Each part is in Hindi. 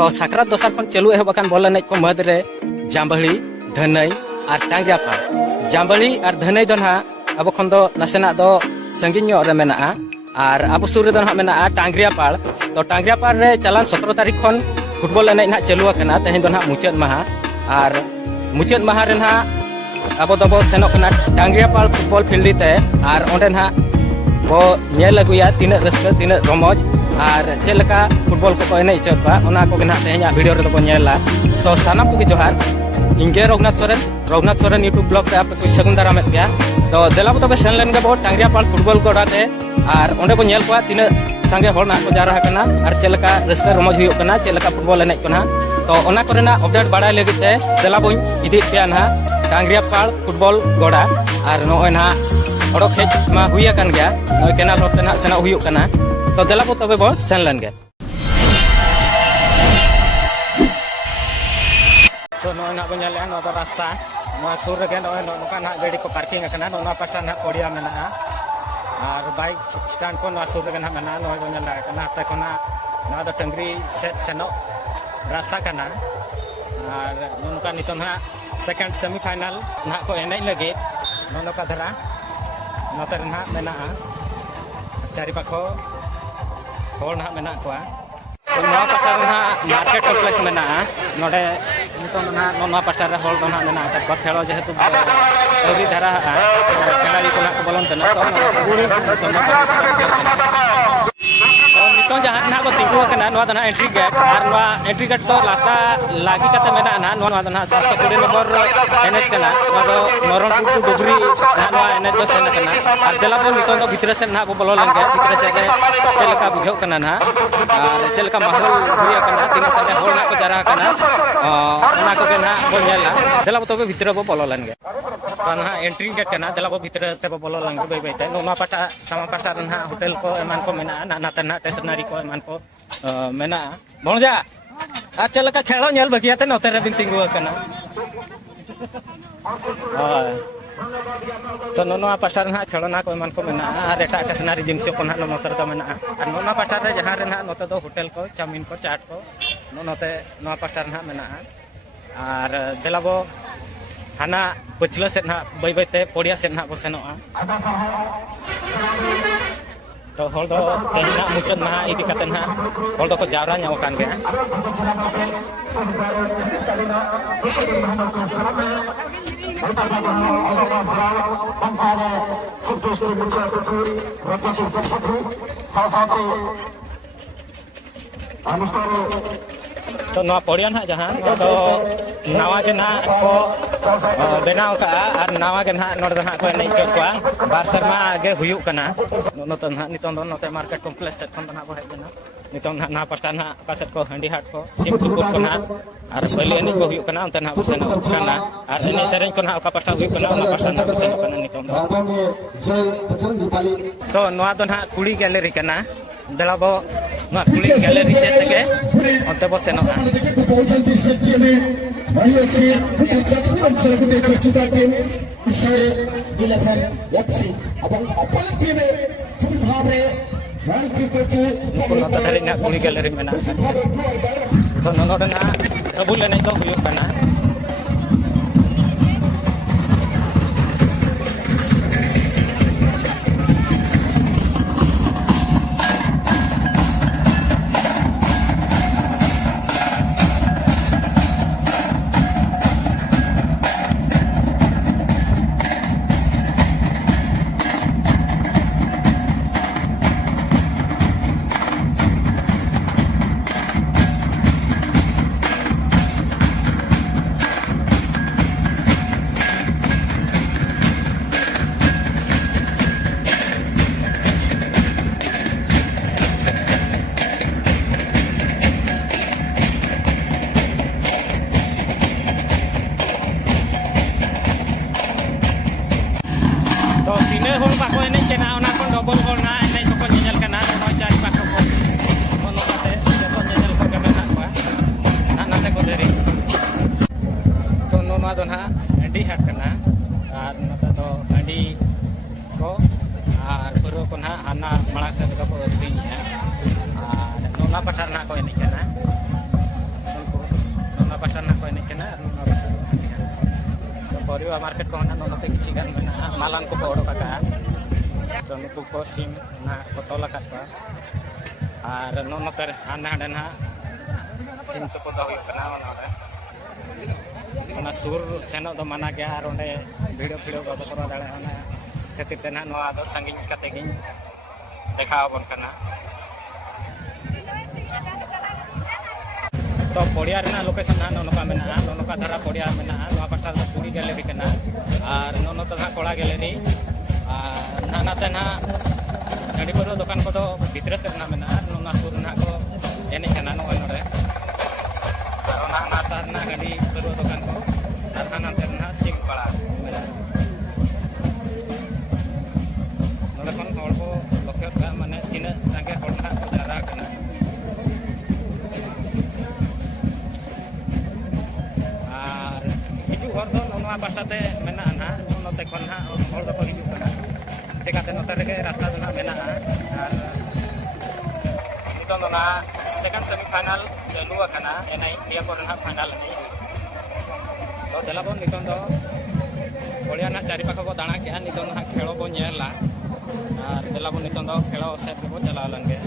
तो साकरात दोसार खन चालू एहब अकान बॉल एनेज को मद रे जाम्बड़ी धनई और टांगरियापाड़ जाम्बड़ी और धनई दो ना अब खन दो नासेना दो संगीन रे मेना और अब सुर रे दो ना मेना टांगरियापाड़ तो टांगरियापाड़ रे चलान 17 तारीख खन फुटबॉल एनेज ना चालू अकाना तेहेन दो ना मुचाद माहा और मुचाद माहा रे ना अब दो सेनो कना टांगरियापाड़ फुटबॉल फील्ड ते और ओंडे ना वो नेल अगुया तीन रस्का तीन रमज और चेलका फुटबॉल को एने चोपा ओना को ना तेहेन वीडियो रे दो नेला तो सानाम को जोहार इंगे रघुनाथ सोरेन यूट्यूब ब्लॉग पे आप कुछ सगुन दाराम गया तो देला तब सेन लेन गे टांगरियापाड़ फुटबॉल गोड़ा ते और ओंडे बो नेल को तीन संगे होड़ ना को जारा कना और चेलका रस्का रमज हुयो कना चेलका फुटबॉल एने कना तो ओना कोरेना अपडेट बाड़ाय लगित ते देला बोई इदी पे ना टांगरियापाड़ फुटबॉल गोड़ा और नोय ना ओडक हेज मा हुया कान गया नोय केनाल होते ना सेना हुयो कना तो देला बो तबे बो सेन लेन गे तो नोय ना बो नेले नो रास्ता नो सुर रे गे नोय नोका ना गाड़ी को पार्किंग कना नो पास्टा ना कोडिया मेना और बाइक स्टैंड को नो सुर रे ना मेना नोय बो नेला कना त कोना ना दो टंगरी सेनो रास्ता कना और नोका नितो ना सेकंड सेमीफाइनल ना को एने लगे नोका धरा नोते ना मेना चारि पाखो होड़ ना मेना को तो नवा पास्टा ना मार्केट कॉम्प्लेक्स मेना नोडे नितो ना नवा पास्टा रे होड़ ना मेना को खेलो जेहेतु अवरी धरा खेलाड़ी को ना को बोलन तना तो गुड़ी तो जहां ना बो तिंगु कना नवा दना एंट्री गेट तो रास्ता लागी कते मेना ना नवा दना 720 नंबर एनएच कना नवा दो नरणपुर टू डुगरी नवा एनएच दो सेन कना और देला बो नितो तो भितर से ना बो बोलो लंगे भितर से के चलका बुझो कना ना और चलका माहौल हुया कना तीन संगे होड़ ना को जरा कना ओना को ना बो नेला देला बो तो भितर बो बोलो लंगे तो ना एंट्री गेट कना देला बो भितर से बो बोलो लंगे बई बई ते नवा पाटा सामा पाटा ना होटल को एमान को मेना ना नाते ना स्टेशनरी को एमान को मेना भणजा आ चलका खेलो नेल बगियाते नोते रे बिन तिंगु कना तो नोना पास्टा रे ना खेलो ना को एमान को मेना और एटा स्टेशनरी जिनिस को ना नोते तो मेना और नोना पास्टा रे जहां रे ना नोते दो होटल को चाउमीन को चाट को नोते नोना पास्टा रे ना मेना और देलाबो हाना पछला से ना बई बईते पोडिया से ना बो सेनोआ तो होड़ दो तेना मुचद ना इदी कते ना होड़ दो को जावरा न्याव कान गया तो नवा पड़िया ना जहां तो नवा के ना को बनाव का और नवा के ना नोड ना को नहीं चोट को बार शर्मा आगे हुयु कना नोत ना नितन दो नोते मार्केट कॉम्प्लेक्स सेट खन ना बहे ना नितन ना पास्टा ना का सेट को हंडी हाट को सिमपुर को ना और बलि एनी को हुयु कना अंत ना बसेन कना और एनी सेरेन को ना का पास्टा हुयु कना ना पास्टा ना बसेन कना नितन तो नवा दो ना कुड़ी गैलरी कना देलाबो ना कुड़ी गैलरी से तके अंत बसेन वही अच्छी चचपुर अंचल गुटे चचुता टीम इशारे दिलफन यक्सी अब अपन टीम सुन भावरे वाली को को तथारी ना कुड़ी गैलरी में ना तो नोडे ना अबुल लेने तो हुयो कना तो तीने होल बाको एने केना ओना कोन डबल होल ना एने को नेजल कना नो चारि बाको को कोनो काते तो नेजल को केना को ना नाते को देरी तो नोना दो ना हंडी हाट कना और नता तो हंडी को और पुरो को ना हाना मळा से को अखरी और नोना पठार ना को एने कना पासा ना को एने कना नुना पासा तो परिवा मार्केट को ना नोते किछि गान मेना मालान को ओडो काका तो नुकु को सिम ना को तोला काका और नोनोते हाना हाडे ना सिम तो को होय कना ओना सुर सेनो दो माना गया और ओंडे वीडियो को करा दाड़े ओना खातिर ते ना नोआ दो संगिन काते गिन देखाव बन कना तो पड़िया लोकेशन ना नौका में नौका धारा पड़िया में पास्टा कुड़ी गैलरी करना और नौनो तो कड़ा गैलरी और नाते ना हंडी पार दुकान को भितर से नौना सुर ना को एने नॉय नोड़े और सार हंडी पार दुकान को और हानाते सिंह पड़ा नोड़े खन हर को लक्ष्य माने तीना संगे हर ना को जारा करना हर दो नवा पास्टाते मेना ना नोते खन ना हर दो को हिजु कना चिकाते नोते रेगे रास्ता दो ना मेना और नितों ना सेकंड सेमीफाइनल चालू आकना एनाई निया को ना फाइनल नि तो देलाबो नितों दो बड़िया ना चारि पाखो को दाणा के नितों ना खेलो बो नेला और देलाबो नितों दो खेलो सेट को चला लंगे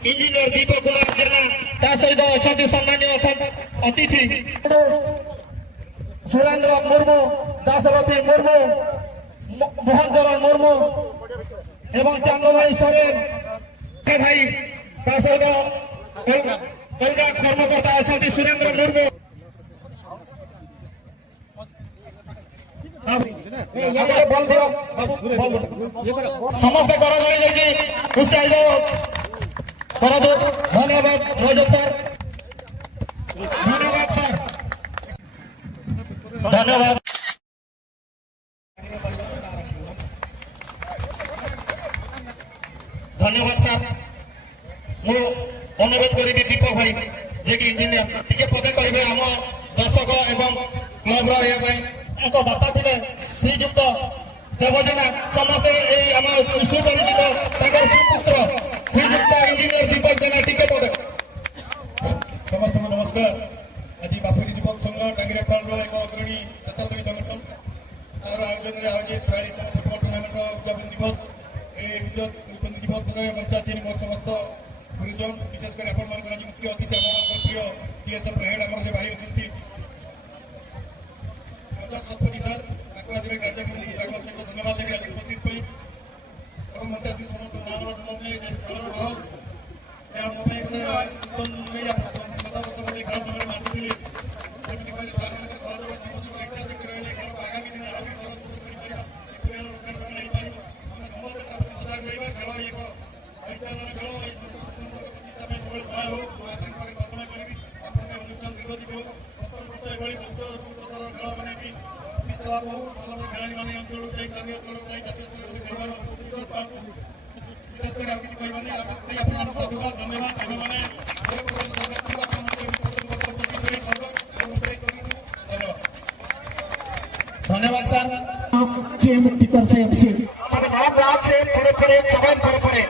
इंजीनियर दीपक कुमार जेना सहित अच्छा सम्मान्य अतिथि सुरेंद्र मुर्मू दासरथी मुर्मू मोहन चरण मुर्मू एवं चांदोबाई सोरेन भाई सहित अलग कर्मकर्ता अच्छा सुरेंद्र मुर्मू समस्त कर उत्साहित धन्यवाद रजत सर धन्यवाद सर धन्यवाद धन्यवाद सर मु अनुरोध करी दीपक भाई जे कि इंजीनियर टिके पदे कहिबे हम दर्शक एवं क्लब रो बापा थे श्रीजुक्त देवजना समस्ते सुपरिचित सुपुत्र श्रीजुक्त इंजीनियर दीपक जेना टिके पदे समस्त नमस्कार आज बापुरी युवक संघ टांगिरापाल एक अग्रणी स्वतंत्र संगठन तार आयोजन में आयोजित फुटबॉल टूर्नामेंट उद्यापन दिवस उद्यापन दिवस पंचायत समस्त गुरुजन विशेषकर आपण मुख्य अतिथि आम प्रिय टीएसएफ हेड आम भाई अच्छी सतपति सर आज कार्यक्रम धन्यवाद देवी आज उपस्थित मंत्री समस्त नाम धन्यवाद सर मुक्तिकर से नाम राज से थोड़े चबन थोड़े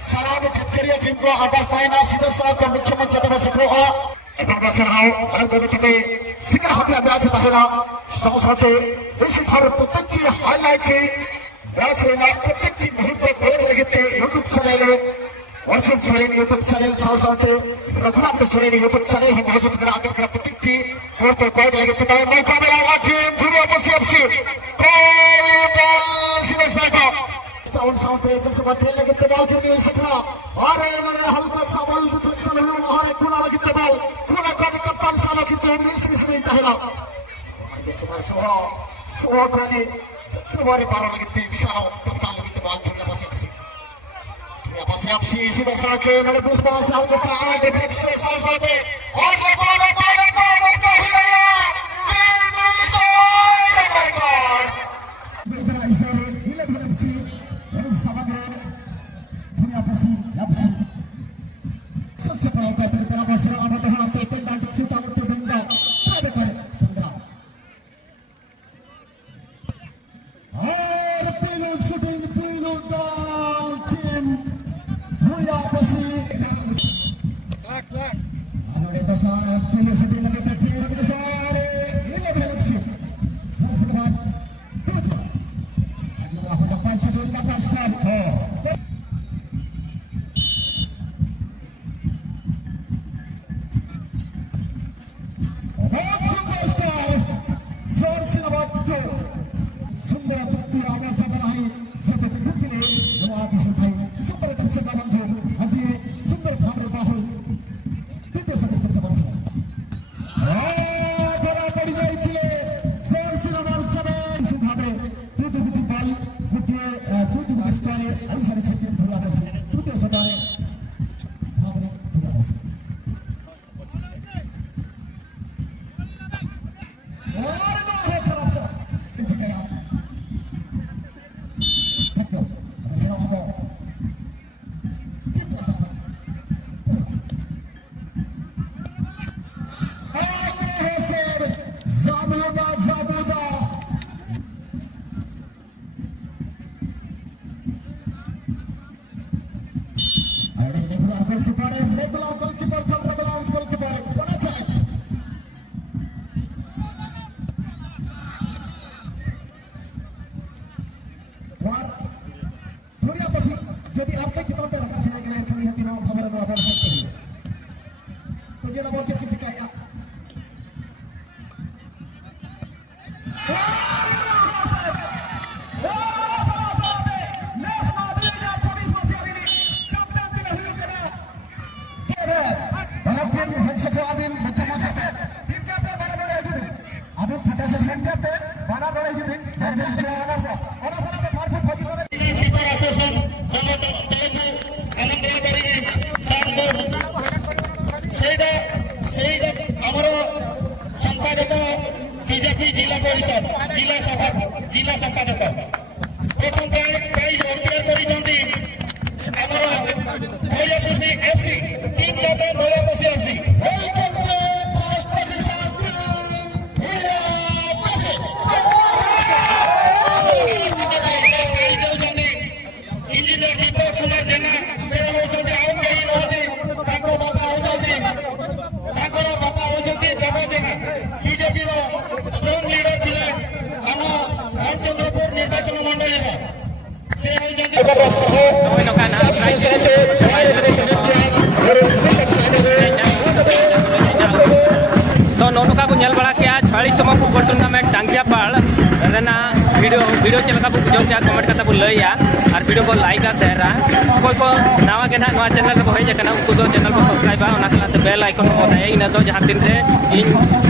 सलाम चितकरिया टीम को आकाश नायना सीधा सड़क मुख्यमंत्री दिवस को सिंगर हत्या मैच रहेगा समझते इसी तरह प्रत्येक हाईलाइट मैच प्रत्येक मुहूर्त गोर लगे YouTube channel Arjun Soren YouTube channel साथ रघुनाथ सोरेन यूट्यूब चैनल हम मौजूद आगे प्रत्येक मुहूर्त गोर लगे मौका मिला टीम और साउंड पे जब बात खेलने के बॉल के लिए सकरा और इन्होंने हल्का सा बॉल रिफ्लेक्शन हुआ और कुना लगी बॉल कुना का कप्तान सालो की तो मिस में तहला देखो सो को ने सबसे बड़ी पार लगी सालो कप्तान लगी बॉल खेलने बस या बस आप सी दसरा के इन्होंने 20 बॉल से आउट से आ रिफ्लेक्शन साल पे और बॉल संपादक बीजेपी जिला परिषद जिला संपादक प्रथम प्राइज अक्तियार धैर्यपोषी एफसी टीम कैप्टन धैर्यपोषी एफसी इंजीनियर दीपक कुमार जेना से होचंती आउ केही नहति ताको बापा होचंती ताकर बापा होचंती देव जेना बीजेपी रो स्ट्रॉन्ग लीडर थिले हम रामचंद्रपुर निर्वाचन मंडली रो से तो नौका को नल बड़ा के 40तम फुटबॉल टूर्नामेंट टांगियापाड़ वीडियो चलका बुझाव क्या कमेंट करता बो लैया और वीडियो को लाइका शेयरा कोई को नवा के ना चैनल को हेज कना उनको चैनल को सब्सक्राइब बेल आइकन को दे इन दो जहां दिन रे इन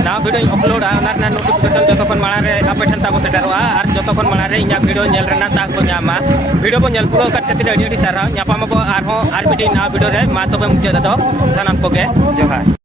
नवा वीडियो अपलोडा नोटिफिकेशन जतखन माड़ा रे आपे ठन ताको सेटरवा और जतखन माड़ा रे इना वीडियो नेल रेना ता को ᱧᱟᱢᱟ वीडियो को नेल पूरा करते अड़ी सारा ᱧᱟᱯᱟᱢ ᱟᱵᱚ ᱟᱨᱦᱚᱸ ᱟᱨ ᱢᱤᱫᱴᱤᱡ नवा वीडियो रे मा तबे मुचाद दो सानाम को गे जोहार।